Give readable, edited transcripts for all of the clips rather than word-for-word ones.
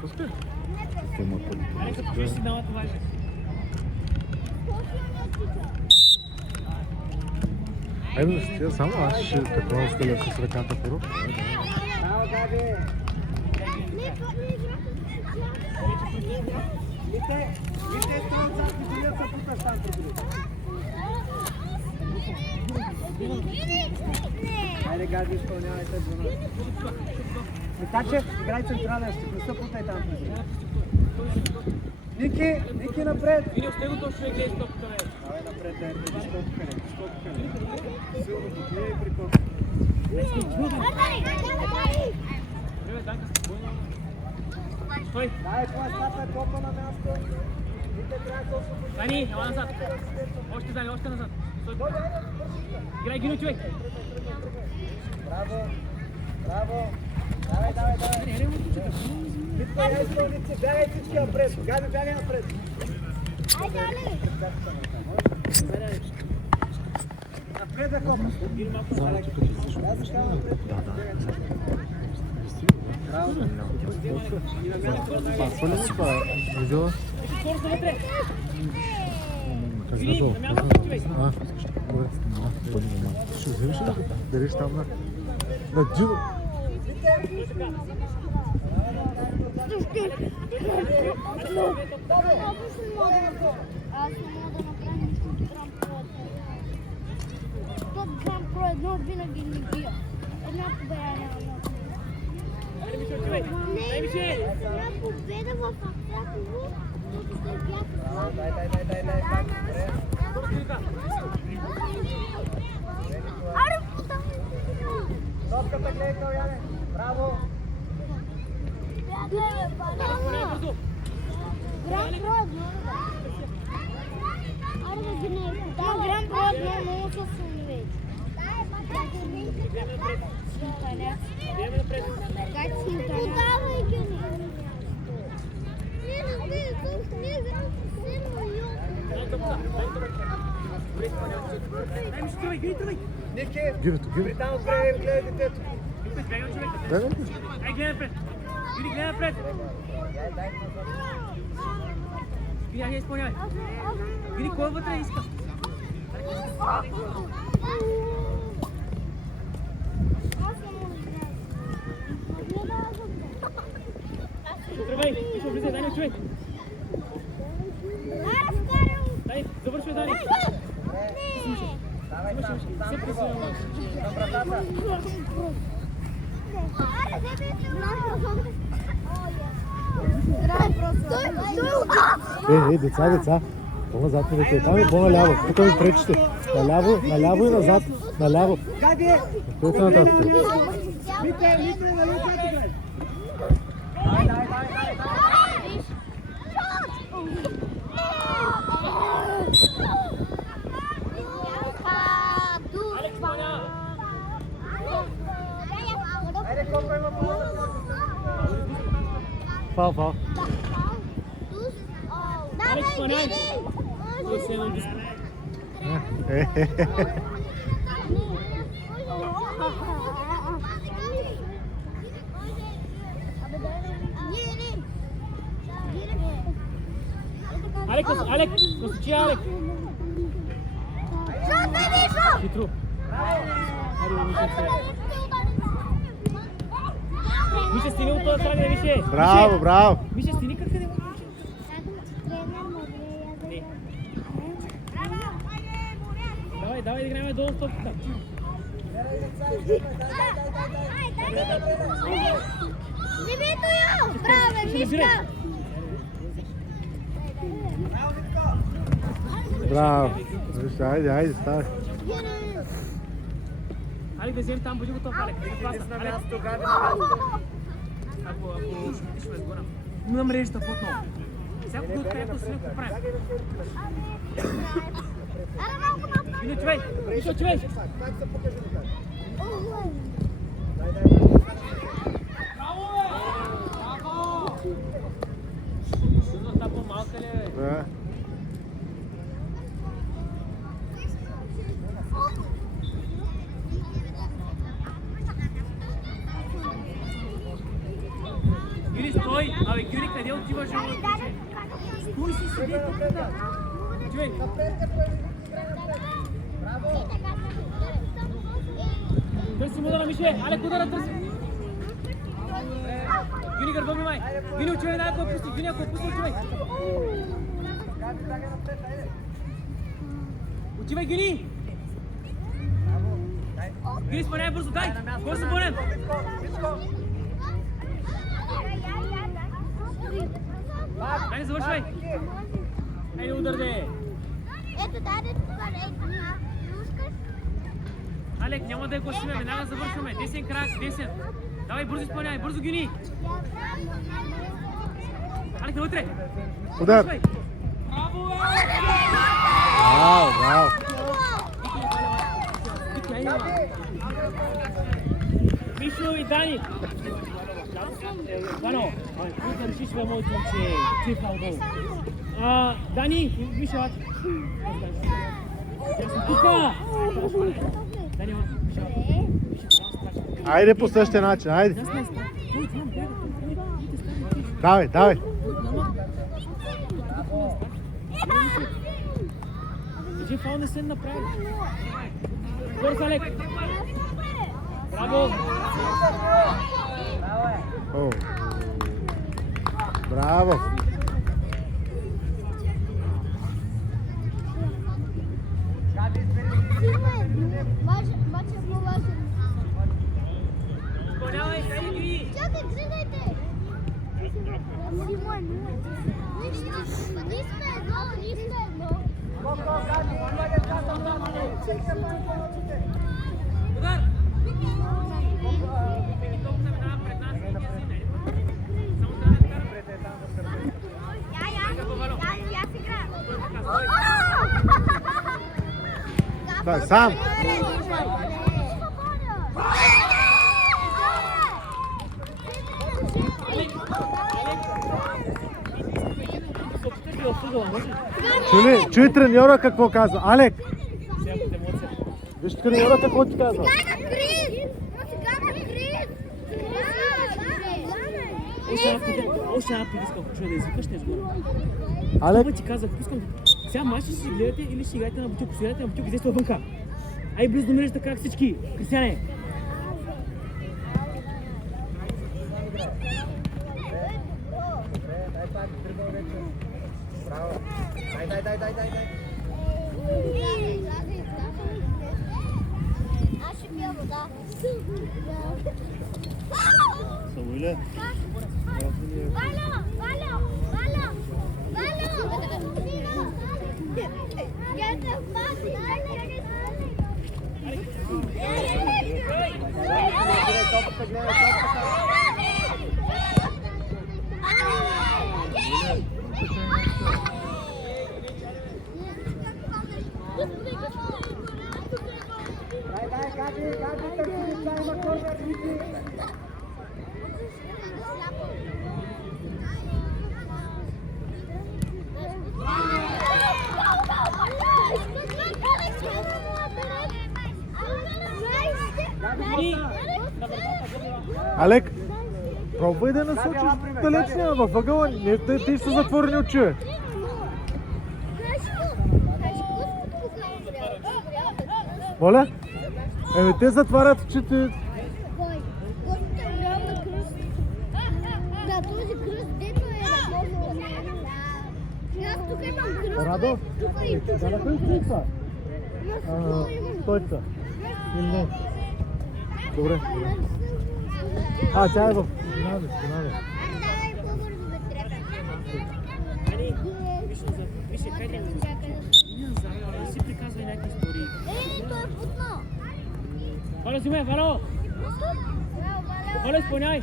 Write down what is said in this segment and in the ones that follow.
Пускай. Аре, като чуеш сигналът, важи. Айде да стия само, аз ще като много стеля с ръката първо. Браво, Габи! Вижте, строн зад, изолият се путаш там преди. Хайде, Габи, изпълнявайте двана. Митачев, играй централен, ще не се путай там преди. Ники напред! Вини, още го точно не гледаш топката, бе. Давай напред, да видиш колко къде. Силно подлия и прикопи. Добре, Данка, спокойно. Стой! Дай, това стапа е копа на място. Вите трябва да освободи. Дани, ела назад. Още, Дани, още назад. Стой. Играй, Гино, човек. Браво. Давай. Витка, я изпълници, бягай всички напред. Габи, бягай напред. Напред да копа. Само тук ти си шо. Пасва ли си това? Видела? Скорост навътре. Как Вини, надолу? на място, човек. Добре. Ще вземеш ли? Дадеш там на Джино. Аз не мога да направя нищо от грам про. Тот грам про едно винаги ни бия. Една победа няма. Айде, Мишо, човек. Дай, Мише. Една победа в Акратово, тук се бяха. Дай. Аре, там. Топката гледай, Каляне. Браво. Бързо. Грам про едно. Аре, да ги не. Там грам про едно, много са силни вече. Гледаме напред. Подавай ги ни. Дай топката. Дай, Мишо, тръгвай, Гини, тръгвай. Ники, Гивето. там отбре и гледай детето. Любе, бягай, човек. Дай. Ай, гледай напред. Гини, гледай напред. Гини, изпълнявай. Гини, кой вътре иска? Тръгвай, Мишо, влизай, дай на човек. Дай, завършвай, Дани. Давай там, Съпри се, ама. на вратата. Деца. По-назад ми дете. Там и по-наляво. Тук ми пречите. Наляво и назад. Наляво. Габи! Тук нататък. Мите, на лицето гледай. Дай. Алекс, изпълнява. Айде, колко има по-лъка. Фал. Алекс, изпълнявай. Той се едно диско. Алек, посочи Алек. Хитро. Аре, Миша, стини от този страна, Мише. Браво. Миша, стини къде му? Не. Давай да играем долу с топката. Браво. Айде, ставай. Алек, да вземем там, бъди готов, Алек. На място, Габи. Ако ще ме сгорам. На мрежата по-отново. Всяко да открепа си го правим. Иди, човек! Иди, човек! Как се покажи така? Сигурно по-малка ли е? Да. Иди, стой! Абе, Гюри, къде отиваш, момче? Стой си, седи тук. Чуй. Търси модера, Мише. Алек, удара, търси. Гюни, гърба ми май. Гюни, отивай на ако пусти. Гюни, ако пусти, отивай. Отивай, Гюни. Гюни, спъняй бързо, дай. Бързо спънем. Дай, завършвай. Айде, удар, де. Ето, даде това, лускаш. Алек, няма да я косиме, веднага завършваме. Десен крак, десен. Давай, бързо изпълнявай, бързо Гюни. Алек, навътре. Удар. Браво, бе! Браво, браво. Мишо и Дани. Вано, тук да решиш, бе, моето момче. Ти е фалдол. Дани, Мишо, ати. Аз съм тука. Дани, Мишо. Айде по същия начин, айде. Давай, давай. Че фаул не се направи. Бързо, Алек. Браво. О. Браво. Изпълнявай, хайде ги. Чакай, гледайте! Удар. Топката минава пред нас. Само трябва да караме. Дай, сам. Чуй треньора какво казва. Алек, виж треньора какво ти казва. Още една пилиска, ако чуя да извикаш, не изгоня. Алек, Това ти казах, искам. Сега мачи ще си гледате или ще играете на бутилко. Си играете на бутилко, излезте вънка. Ай близо до мрежата, как всички. Кристияне. Дай. Аз ще пия вода. Самуиле. Валя! Алек, пробвай да насочиш далечния във ъгъла. Не, ти ще затворени очи. Моля? Еми те затварят очите. На този кръст, дето е на този. Аз тук имам кръст. Радо? Тук и тук. Да, на кой кръста? Стойца. Или не? Добре. Тя е в финале. Давай по-бързо да трябва. Ани, виж, хайде. Не си приказвай някакви истории. Той е путно. Валя, взимай, Валя! Валя, изпълняй!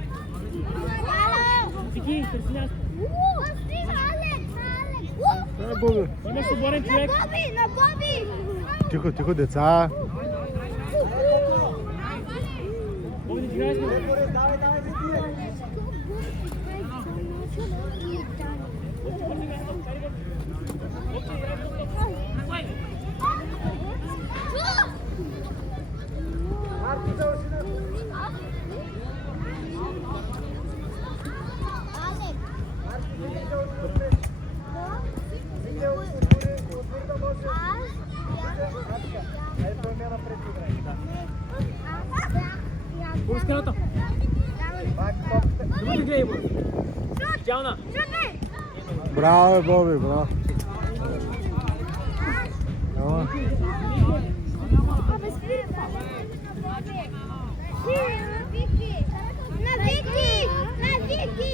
Тики, търси място. Е, Боби. Имаш свободен човек. На Боби! Тихо, деца. Боби, да играеш ли? Идеална. Браво, Боби, браво. Ела. Абе, спри! На Вики! На Вики!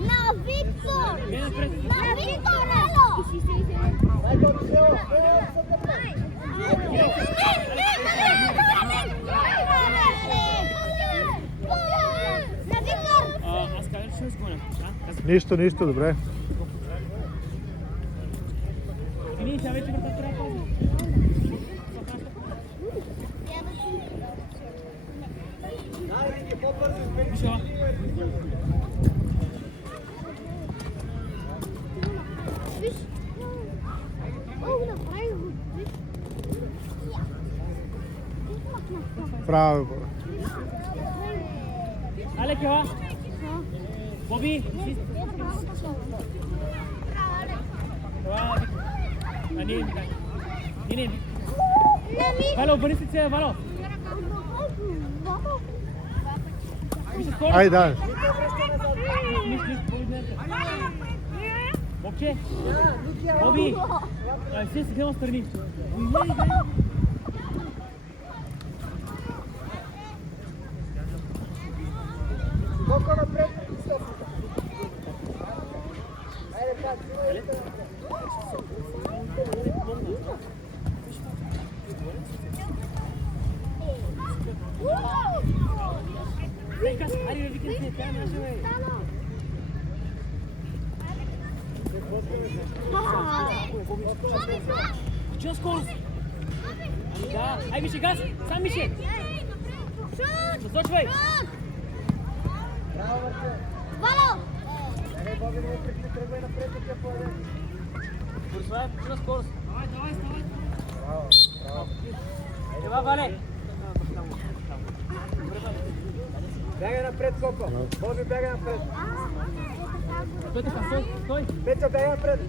На Виктор! На Виктор, Лело! Дай го, Мишел! На Виктор! Аз казвам, че ще изгоня. Нищо, нищо, добре. Ние тя вече върта трябва да пази. Дай, Вики, по-бързо избери. Вижа. Виж! О, направи го! Виж! Браво, Боби. Алек, ела. Боби. Това е. А не, не. Вало, обърни се цея, Вало. Вижте, скоро. Айде, дай. Бобче. Боби. Се гледам страни. Колко напред? Айде, пак, Айде, викайте, тя не може. Че скорост? Да, ай Мише, газ! Сам Мише! Насочвай! Браво, Марче! Вало! Айде, Боби, не ме прикли, тръгвай напред, да тя поеде. Борисова, почина скорост! Давай! Браво, браво. Ева, Вале! Бягай напред, Коко. Боби, бягай напред. Стой така, стой! Петя, бягай напред.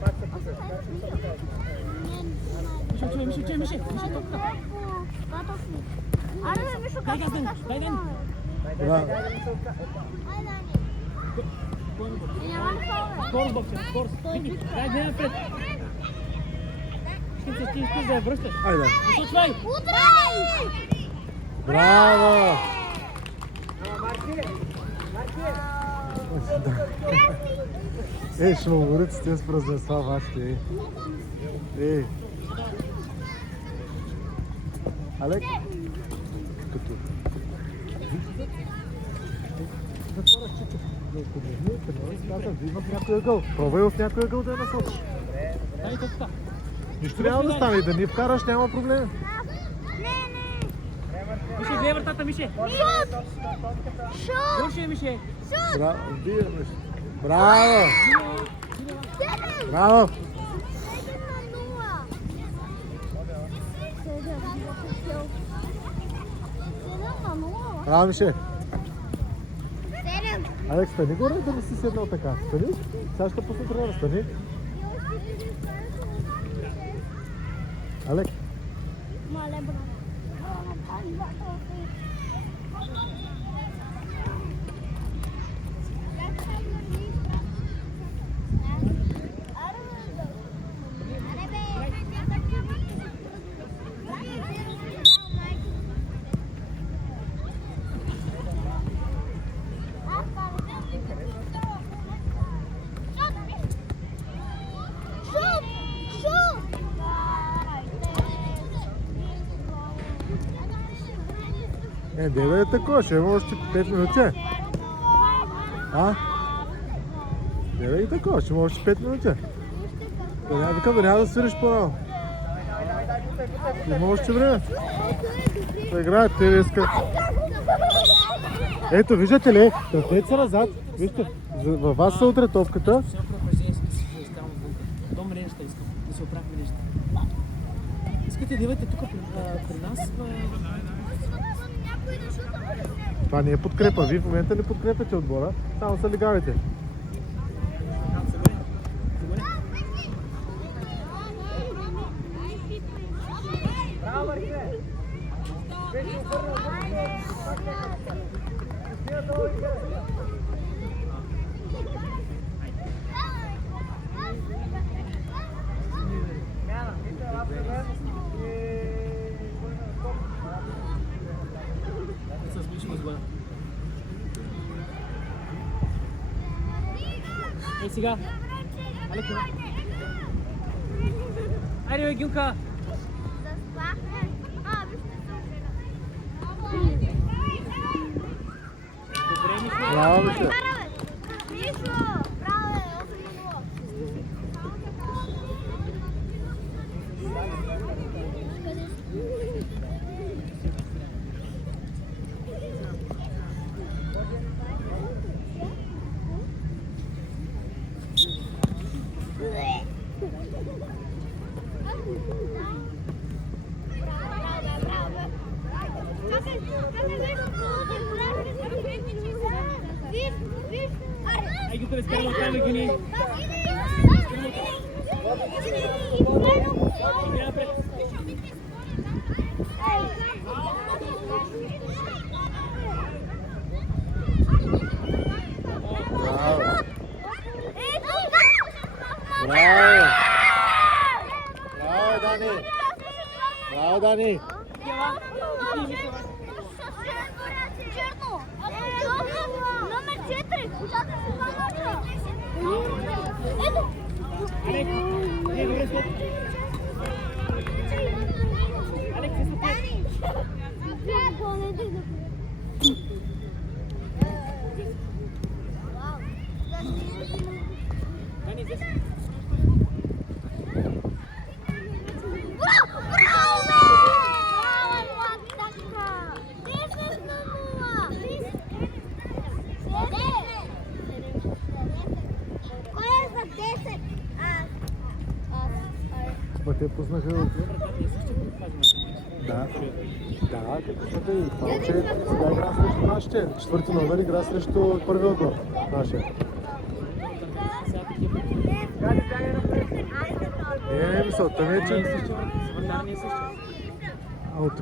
Пак се пусеш, пак се пусеш. Мише, топка! Аре, Мишо, Дай газ, дай ден! Дай, Мишо. Скорост, Бобче, скорост! Дай ден напред! Ти да я връщаш! Айде. Насочвай! Удрай! Браво! Марти! Ще му говорят с тези празненства вашите. Ей. Алек? Като... Затвораш чето. Казвам, ви в някой ъгъл. Пробвай в някой ъгъл да я насочиш. Дай топка! Нищо няма да стане. Да ни вкараш, няма проблем. Мише, гледай вратата, Мише! Гроши, Мише! Браво! Биемеш. Браво! Браво! Браво, Мише! Алекс, стани горе да не си седнал така. Стани. Сега ще пусна тренера. Стани. Алекс. Деда е такова, ще има още 5 минути. А? Деда е такова, ще има още 5 минути. Да няма да свириш по-рано. Има още време. Да играят, те искат. Ето, виждате ли? Тръпнете се назад. Вижте, във вас са утре топката. Ще направя упражнение, ще изкарам отвънка. До мрежата искам, да се оправя мрежата. Искате да идвате тук при нас? Това не е подкрепа. Вие в момента не подкрепяте отбора, само са лигавите. Браво, Марти! Беше обърнал. Să spui și mă zboară. Ei, siga! Ale cu... Are o ghiunca! Bravo, Mișe. Hai ghiunca, vezi care mă ghiuni! Ia pre... Bravo! Bravo, Dani! Bravo, Dani! Номер 4. Куда-то се замоча. Ето. Алек, не, добре стоп. Алек, се стоп. Дани, здесь. Bă, te pуснаха... Да. Да, те пуснаха и това, че сега игра срещу нашите. Четвърти номер игра срещу първия отбор. Нашия. Мисълта ми е, че... От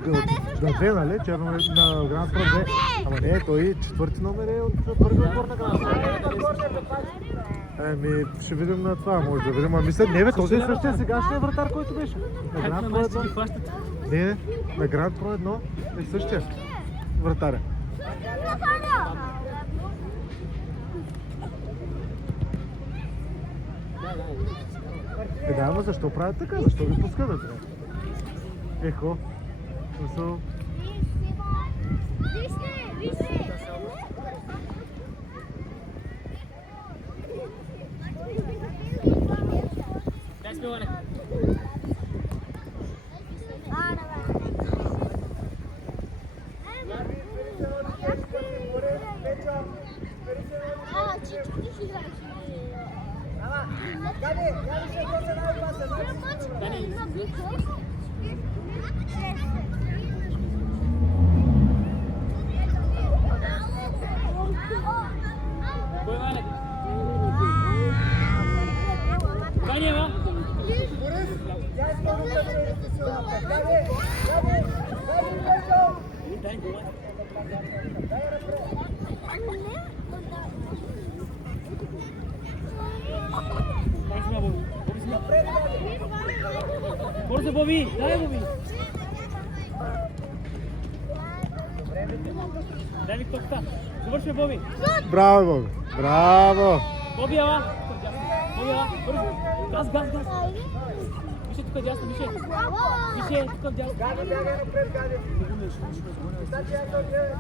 две, нали? Черно на Гранд Спорт 2. Ама не, той четвърти номер е от първия отбор на Гранд Спорт. Еми, ще видим на това, може да видим. А мисля, не бе, този е същия сегашния вратар, който беше. На Гранд Про 1. Не, на Гранд Про 1 е същия вратаря. Да, ама защо правят така? Защо ги пускат? Ехо. Смисъл. Дай спиване. Кой валя? Дани, ма? Бързо, Боби! Дай, Боби! Дай ми топката! Завършвай, Боби! Браво, Боби! Браво! Боби, ела! Боби, ела! Бързо! Газ, газ, газ! Више тук дясно, више! Више, тук дясно! Гади, бягай напред, Гади! Стати, аз да отида!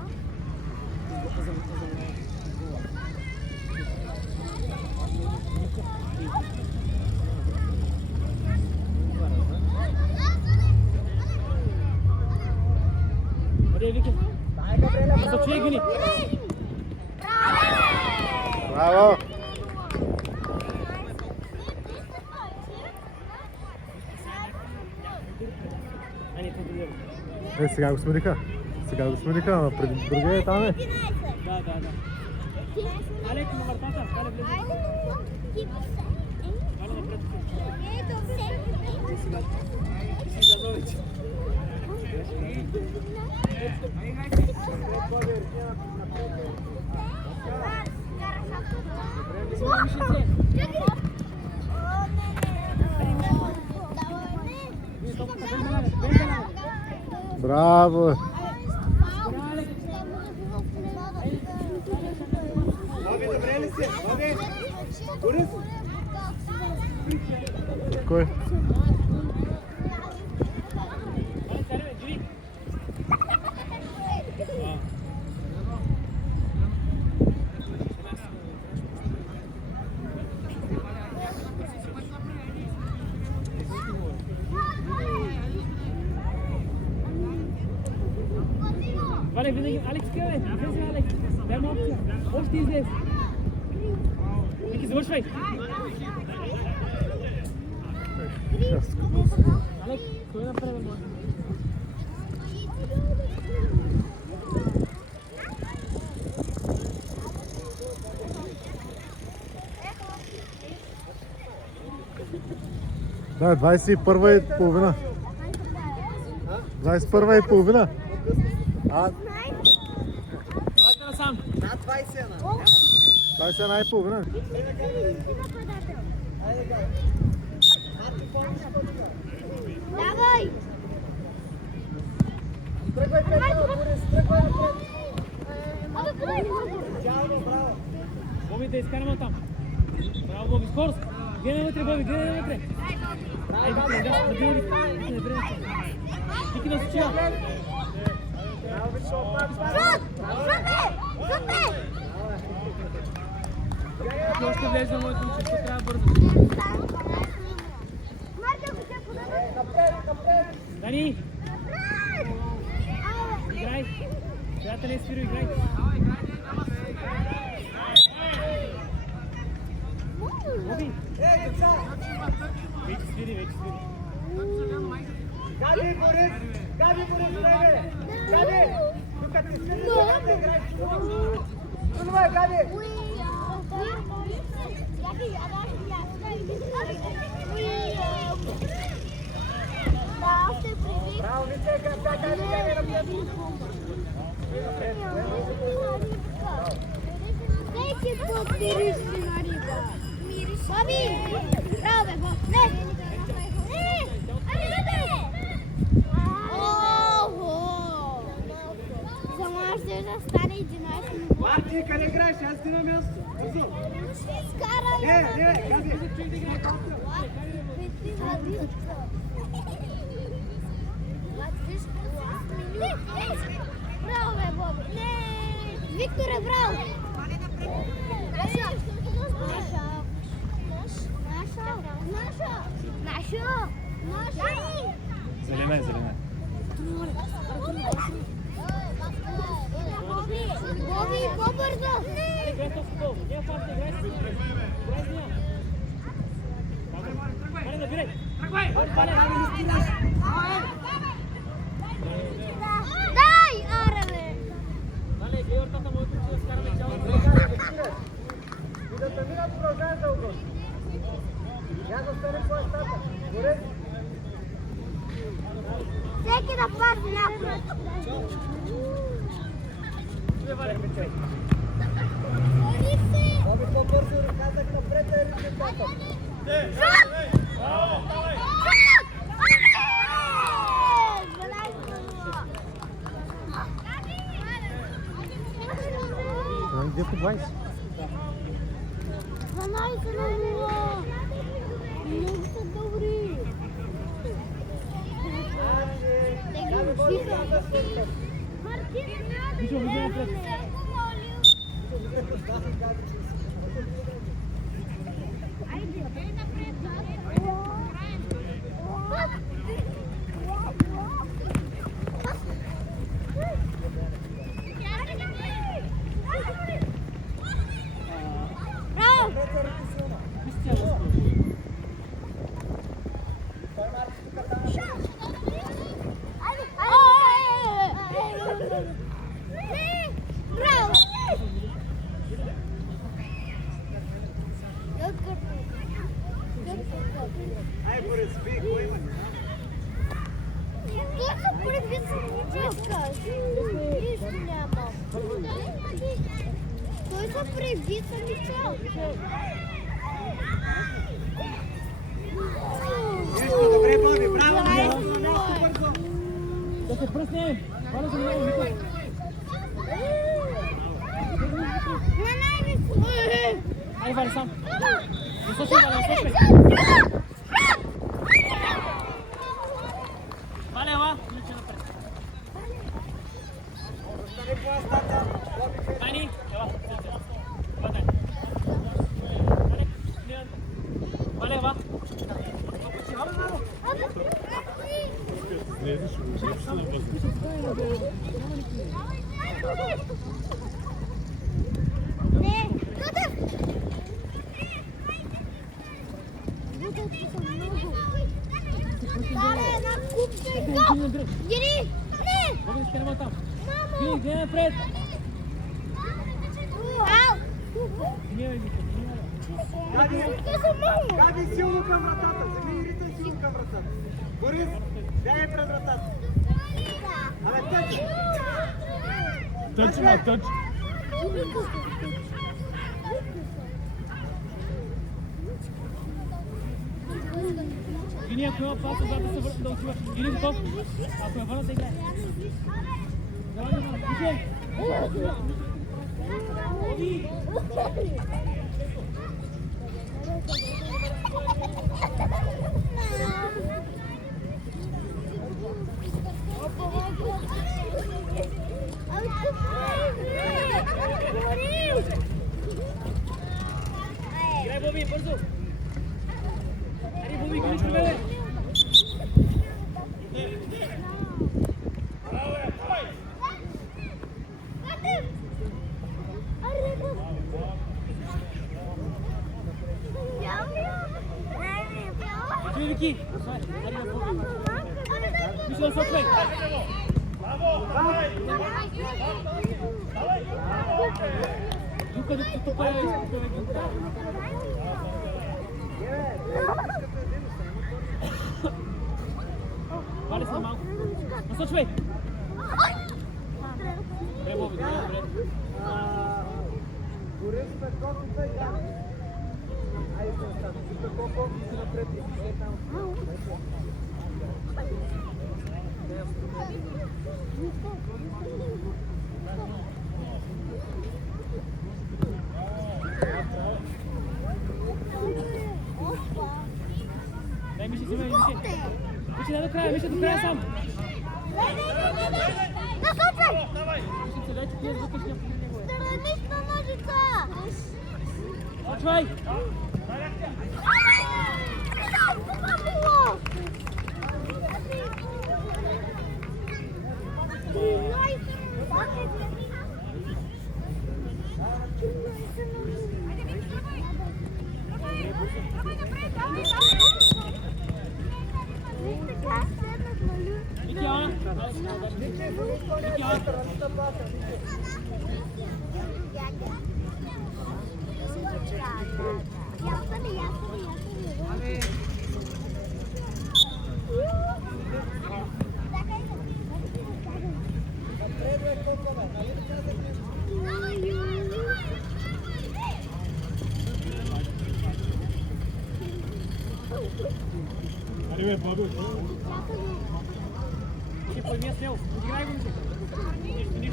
Добре, Вики! Зачуй, Гини! Браво! Е, сега го смениха. Сега го смениха, ама преди другия е там е. Да. Алек, на вратата, кале влезе. Кале напред. Ти си Лазович. Браво! Боби, добре ли си? Боби! Борис! Кой? Валя, винаги Алекс къде? Влезе, Алекс. Дай му опция. Още излез. Ники, завършвай. Алекс, кой направи може? Да, 21:30. 21:30. Давайте насам. Над 20 на. 21:30. Давай! Тръгвай, Петър, Борис, тръгвай напред. Идеално, браво. Боби, да изкараме оттам. Браво, Боби, скорост. Гледай вътре, Боби, гледай вътре. Ай, не бре. Тики на сучила. Браво, Вишо, пак, Шут! Шут! Ти още влезе на моето уче, ще трябва бързо. Дани! Играй! Приятели, Свиро, играй! Боби! Ей, деца! Вече свири. Габи, Борис! Габи, Борис, време! Габи! Тук ти свири, да играеш. Това е, Габи! Браво, Виче, Габи, напред! Всеки път мирише на риба. Боби! Браво, бе, Боб! Не! Ого! Само ще да стане 11 минути. Марти, къде играеш? Аз ти на място. Бързо! Скарали! Не, Габи! Браво, бе, Боби! Викторе, браво! Наша! Зелена. Боби, по-бързо! Играй този футбол. Няма факта, играй с нея. Играй с нея. Валя, набирай. Дай, аре, бе! Валя, гледай ортата моето уче да скараме цяло. И да те мина продължава дълго. Я да стане по естата. Борис! Всеки да пази някой. Боби, по-бързо казах напред да е резултата. Где ты, Вайс? 12 на 0. Много са добри. Те ги учиха. Вижу напред. Айде. Ай, Борис, бий, кой има? Тут Предвид самочувка. Нищо няма. Той са предвид самочувка. Ешко, добре, Боби, браво, място бързо. Да се пръснем! Валя за много, Мико! На най-високо. Ай, Валя сам! Насочи, Валя, насочи! Валя, ела! Ключа напред! Остани по астата. Боби, фейс. Айни! Ела! Валя! Валя, ела! Не, Тотев! Дара една купка и гоп! Гири! Не! Боби, изкараме там! Мамо! Гини, гледай напред! Ау! Гневай, Мико, гневай! Габи, силно към вратата. Вземи игрите силно към вратата. Борис, бягай пред вратата. Абе, тъч! Тъч, ма, тъч! Гини, ако има пас, когато се върши да отива. Гини, готов! Ако я върна, да играе. Давай, давай, пише! Играй, Боби, бързо! Ари, Боби, гриш, бе! Чуй, Вики! Ари, Боби! Виж да сочвай! Дука, докато тупа е изпълнен дука. Вали се малко. Насочвай! Добре, Боби, добре. Борис, Петков и той Габи. Айде се остана. Петков, колко си напред и ще там. Дай, Миши, взимай, Миши. Миши, дай до края сам. Насочвай! Миши, се дай, че ти я звукаш някакво на него. Страниш на ножица! Насочвай! Вики, а? Вики, а? Ари, Боби! Миши, поеми смело. Играй го, Миши.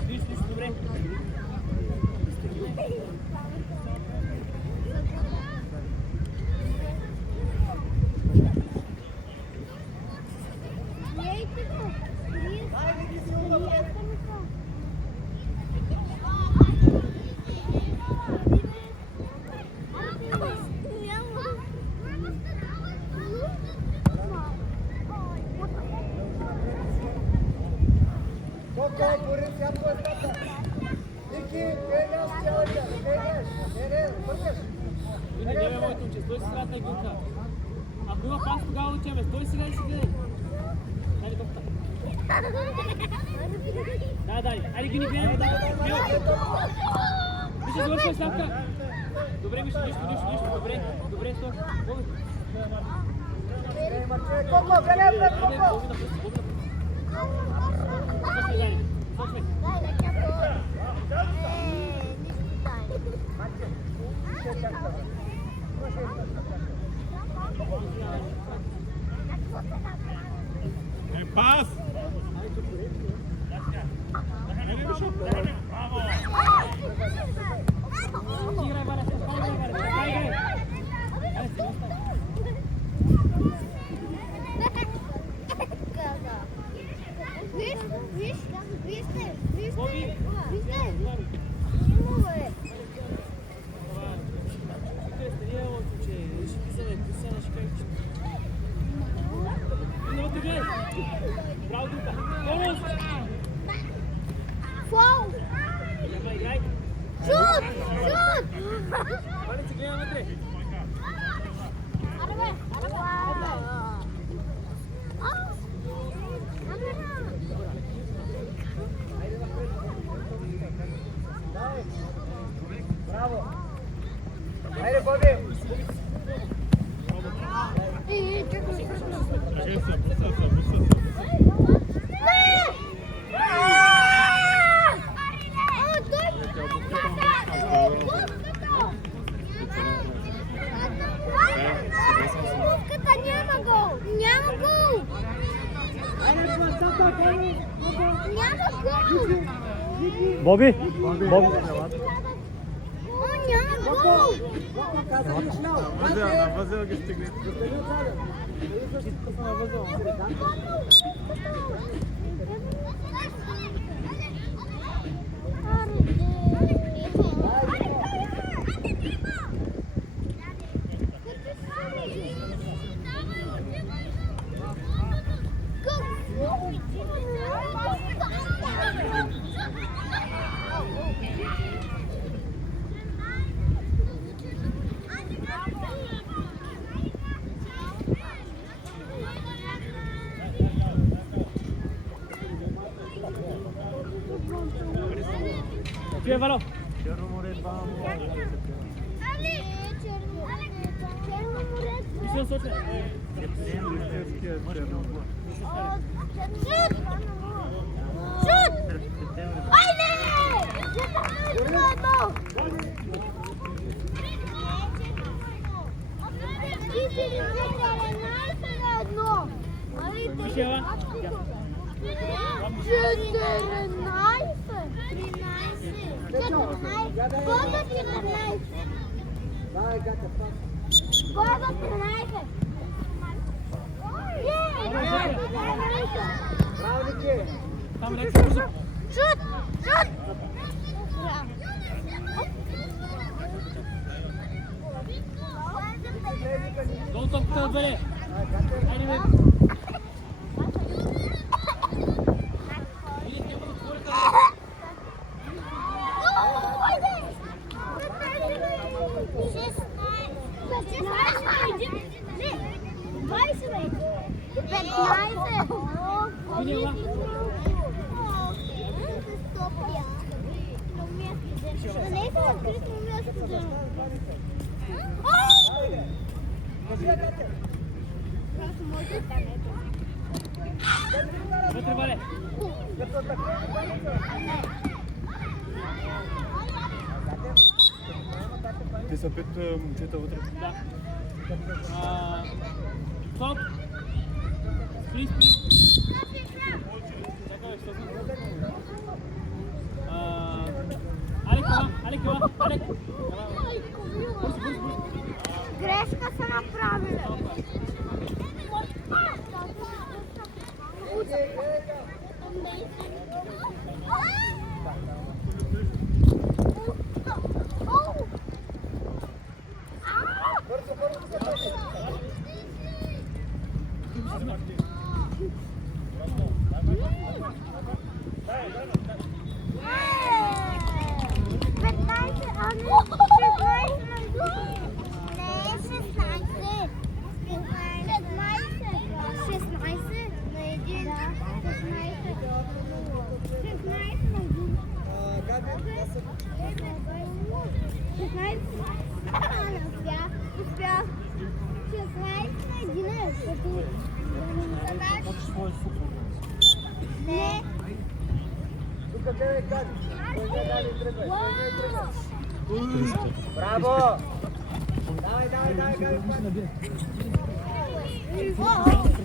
Нищо, добре. Коко, Борис, я по астата. Вики, бегаш цялата. Бегаш. Не, бъркаш. Не, моето момче, стой си средата и гулка. Ако има пас, тогава отиваме. Стой сега и си гледай. Дай топта. Дай. Айде, Гини, гледай. Миша, завършвай сламка. Добре, Миша, нищо. Добре, стой. Боби. Коко, гледай пред Коко. Боби напред. Сочвай. Пас! Играй, Валя, играй. Bravo, Dupa. Vamos! Фол! Играй. Шут! Шут! Валя, гледай вътре. Браво! Хайде, Боби! Ловката няма гол! Няма гол! Няма гол! Боби! О, няма гол! Възел ги стигне. Отивай, Вало. Черно море 2. Мисля, Сочвай. Шут! Шут! Айде! Браво, Ники! Там леко бързо. Шут! Шут! Долу топката на две. Айде, бе. Вътре, Вале. Те са 5 момчета вътре. Да. Стоп. Плиз. Чакай, що съм? Алек, Алек. Грешка са направили. Не. Тук гледай, Габи. Габи, тръгвай. Триста. Браво! Давай, Габи.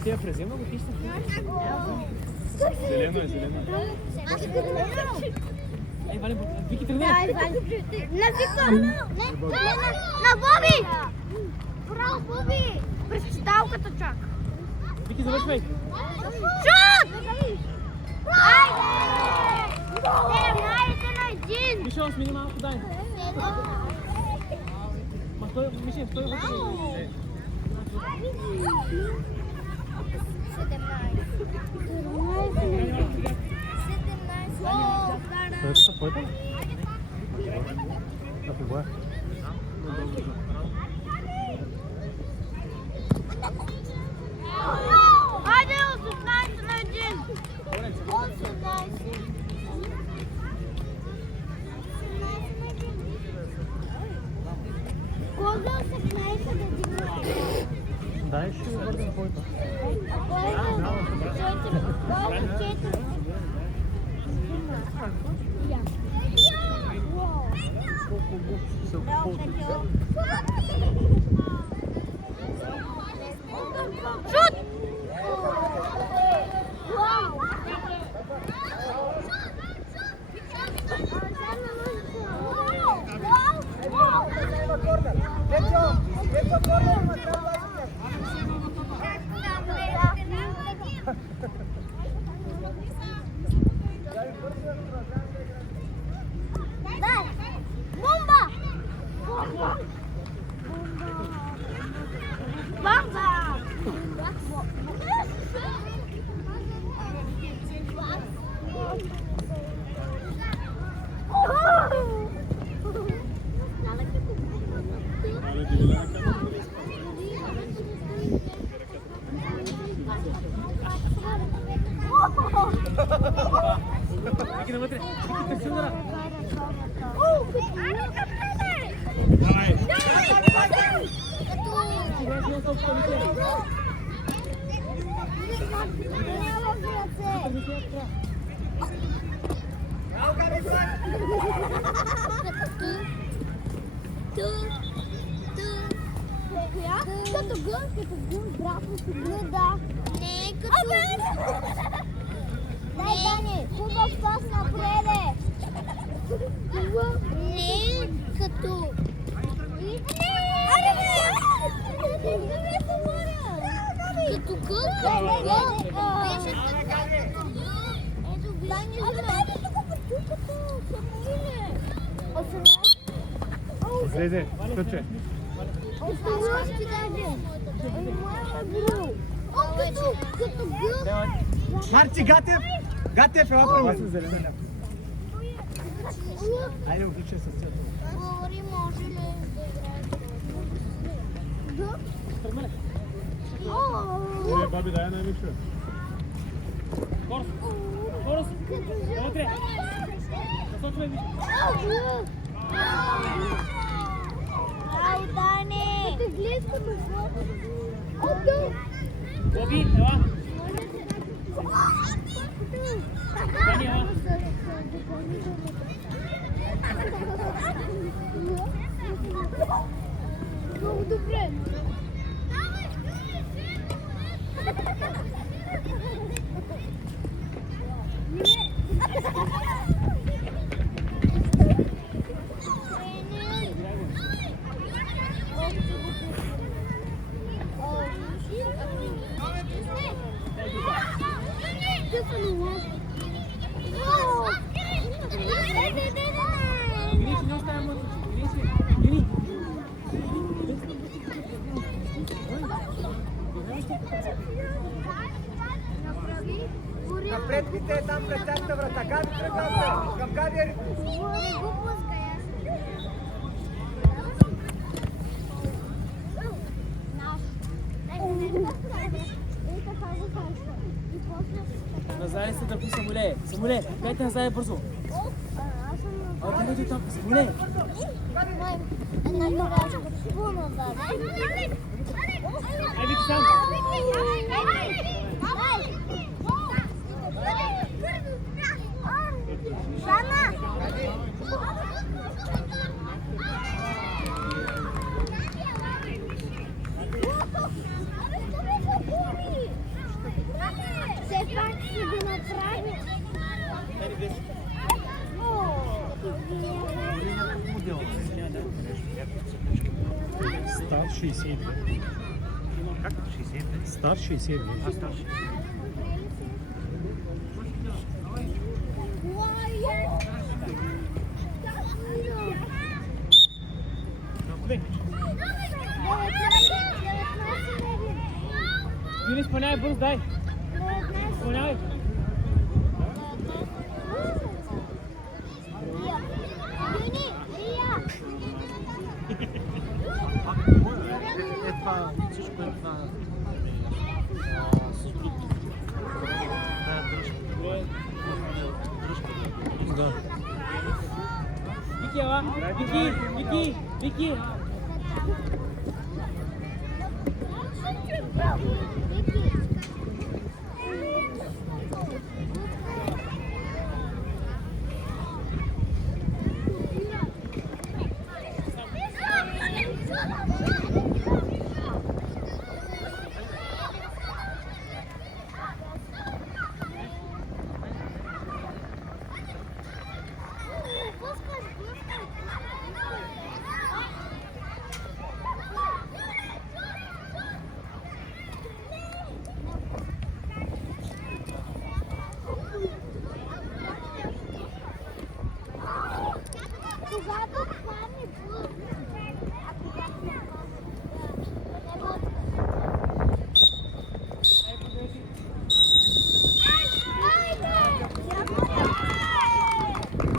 Ти я презема го писна. Зелено е. Ей, Вали, Вики тръгне. На Вика! На Боби! Браво, Боби! През читалката чак. Вики, завършвай. Шут! Айде! 17 на 1! Мишо, смени малко, дай. Ма стой, Мишо, стой вътре. 17. Ето са твоите? Да, какво е? Айде, 18 на 1! 18. Кога 18 на 1? Дай, ще върнем твоите. Шут! Има корнер. Ето корнер, ма трябва Дай! Бомба! Бомба! Вики навътре. Вики, търси удара. Давай! Играеш на толкова, Вики. Браво, Габи, Като гън, браво си гледа. Не, като... Дай, Дани, хубав пас напреде. Не, като... Като гън, беше така. Ето, Дани, Излезе, стъче. Като гън. Марци, Гатев е опрема. Айде, обичай сърцето. Говори, може ли да играете? Тръгна ли? Баби, дай на Мишо. Скорост. Скорост. Навътре. Насочвай, Мишо. Ай, Дани! Като гледката вода. Боби, ела. Дани, ела. Много добре. Гриш, не оставя мътъче. Гриш. Напред бите е там пред тяхната врата. Габи тръгва към Габи е Назад се дърпи, Самуле. Самуле, дайте назад бързо. Дайте там, Самуле. Ай, Вики, сам. Все пак си го направи. О, Стар 62. Как? 62? Стар 62. А, старши. Юни, изпълнявай бърз, дай. Изпълнявай. Е това, всичко е това. С друг. Тая дръжка. Да. Вики, ела! Вики! Вики! Вики!